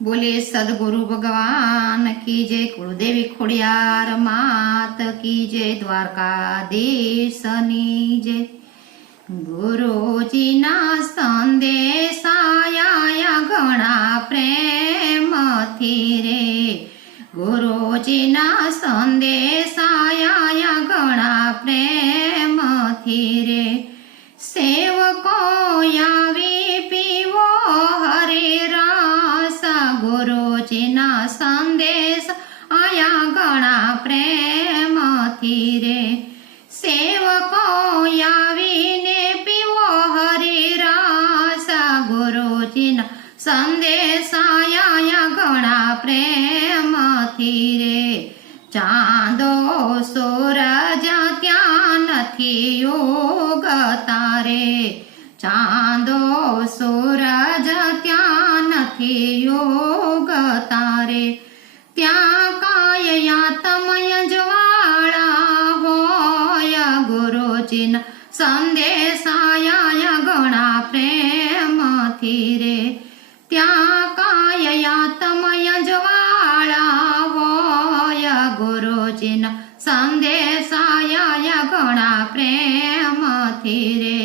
બોલે, સદગુરુ ભગવાન કી જય કુળદેવી ખોડિયાર, માત કી જય દ્વારકાધીશની જય. ગુરુજીના સંદેશાયા ઘણા પ્રેમથી રે. ગુરુજીના સંદેશાયા ઘણા પ્રેમથી પ્રેમથી રે. સેવકો આવીને પીવો હરિરાસ રસ. ગુરુજીના સંદેશાયા ઘણા પ્રેમથી રે. ચાંદો સૂરજ ત્યાં નથી ઉગતા રે. ચાંદો સૂરજ ત્યાં નથી ઉગતા સંદેશાયા ઘણા પ્રેમથી રે. ત્યાં કાયા તમય જ્વાળા હોય ગુરુજીના સંદેશાયા ઘણા પ્રેમથી રે.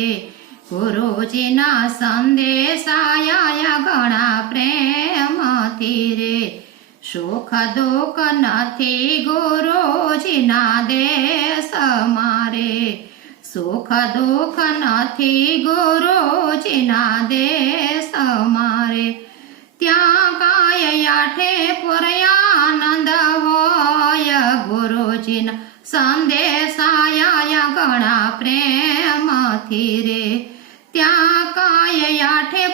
ગુરુજીના સંદેશાયા ઘણા પ્રેમથી રે. સુખ દુઃખ નથી ગુરુજીના દેશ મારે. સુખ દુઃખ નથી ગુરુજીના દેશ મારે. ત્યાં કાય આઠે પુરયાનંદ હોય ગુરુજીના સંદેશાયા ઘણા પ્રેમથી રે. ત્યાં કાય આઠે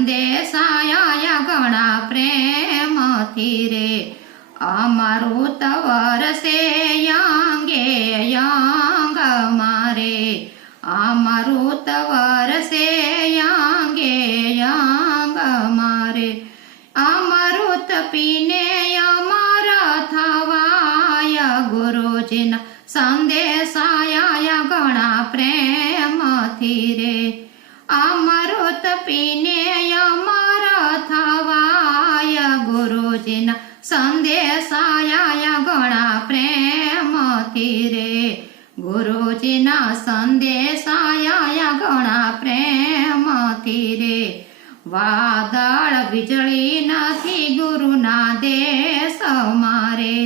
સંદેશાયા ઘણા પ્રેમથી રે અમારું તવરસે યાંગે યાંગ મારે. અમારું તવરસે યાંગે યાંગ મારે. અમૃત પીને અમારા થવાય ગુરુજીના. સંદેશાયા ઘણા પ્રેમથી રે અમૃત તપીને અમારા થવાય. ગુરુજીના સંદેશાયા ઘણા પ્રેમથી રે. ગુરુજીના સંદેશાયા ઘણા પ્રેમથી રે. વાદળ વીજળી નથી ગુરુના દેશ મારે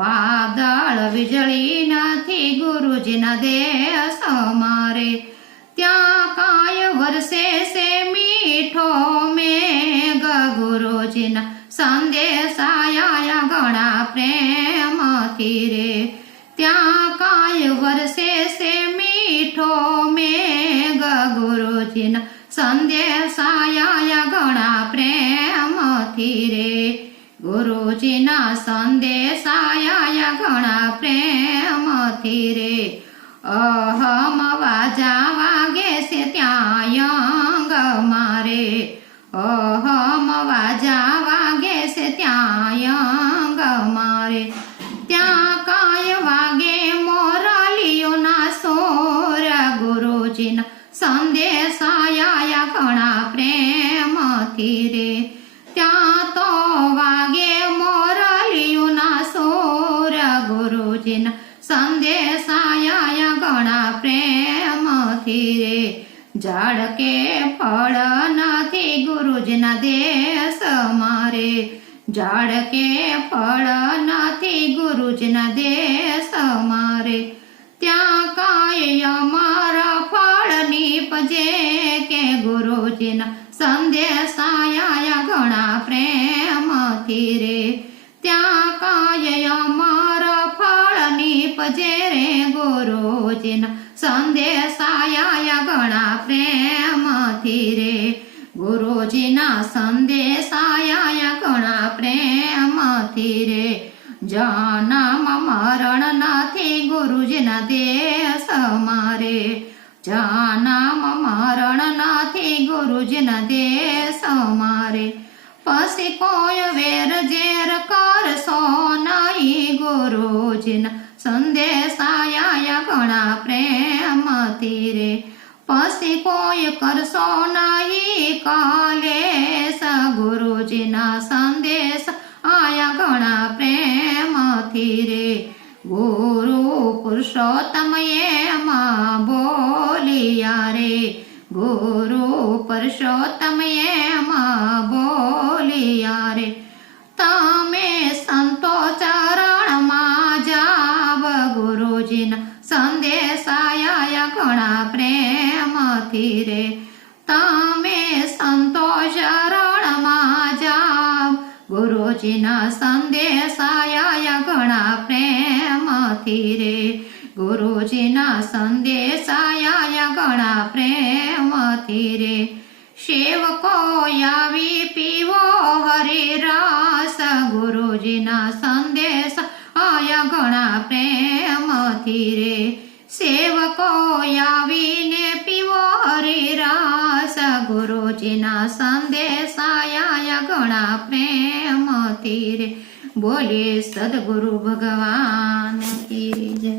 વાદળ વીજળી નથી ગુરુજીના દેશ મારે ત્યાં વરસે સે મીઠો મેઘ ગુરુજીના સંદેશાયા ઘણા પ્રેમથી રે. ત્યાં કાય વરસે સે મીઠો મેઘ ગુરુજીના સંદેશાયા ઘણા પ્રેમથી રે. ગુરુજીના સંદેશાયા ઘણા પ્રેમથી રે. અહમ વાજા મારે અહમ વાજા વાગે છે ત્યાં મારે. ત્યાં કાય વાગે મોરલીઓના સોર ગુરુજીના સંદેશાયા ઘણા પ્રેમથી રે. ત્યાં ઝાડ કે ફળ નથી ગુરુજના દેશ મારે. ઝાડ કે ફળ નથી ગુરુજના દેશ મારે. ત્યાં કાય અમારા ફળ નીપજે કે ગુરુજીના સંદેશાયા ઘણા પ્રેમથી રે. ત્યાં કાય અમારા ફળ નીપજે રે ગુરુજીના સંદેશાયા ઘણા પ્રેમથી રે. ગુરુજીના સંદેશાયા ઘણા પ્રેમથી રે. જન્મ મરણ નથી ગુરુજીના દેશ મારે. જન્મ મરણ નથી ગુરુજીના દેશ મારે. પછી કોઈ વેર ઝેર કરશો નહીં ગુરુજીના સંદેશાયા પછી કોઈ કરશો નહીં કલેશ ગુરુજીના સંદેશ આયા ઘણા પ્રેમથી રે. ગુરુ પુરુષોત્તમ એમાં બોલિયા રે. ગુરુ પુરુષોત્તમ એમાં બોલિયા રે. તમે પ્રેમથી રે તમે સંતો શરણમાં જાવ. ગુરુજીના સંદેશાયા ઘણા પ્રેમથી રે ગુરુજીના સંદેશાયા ઘણા પ્રેમથી રે સેવકો આવી પીવો હરે રસ. ગુરુજીના સંદેશ આયા ઘણા પ્રેમથી રે સેવકો આવીને ગુરુજીના સંદેશ ઘણા પ્રેમથી રે બોલે સદગુરુ ભગવાન કી જય.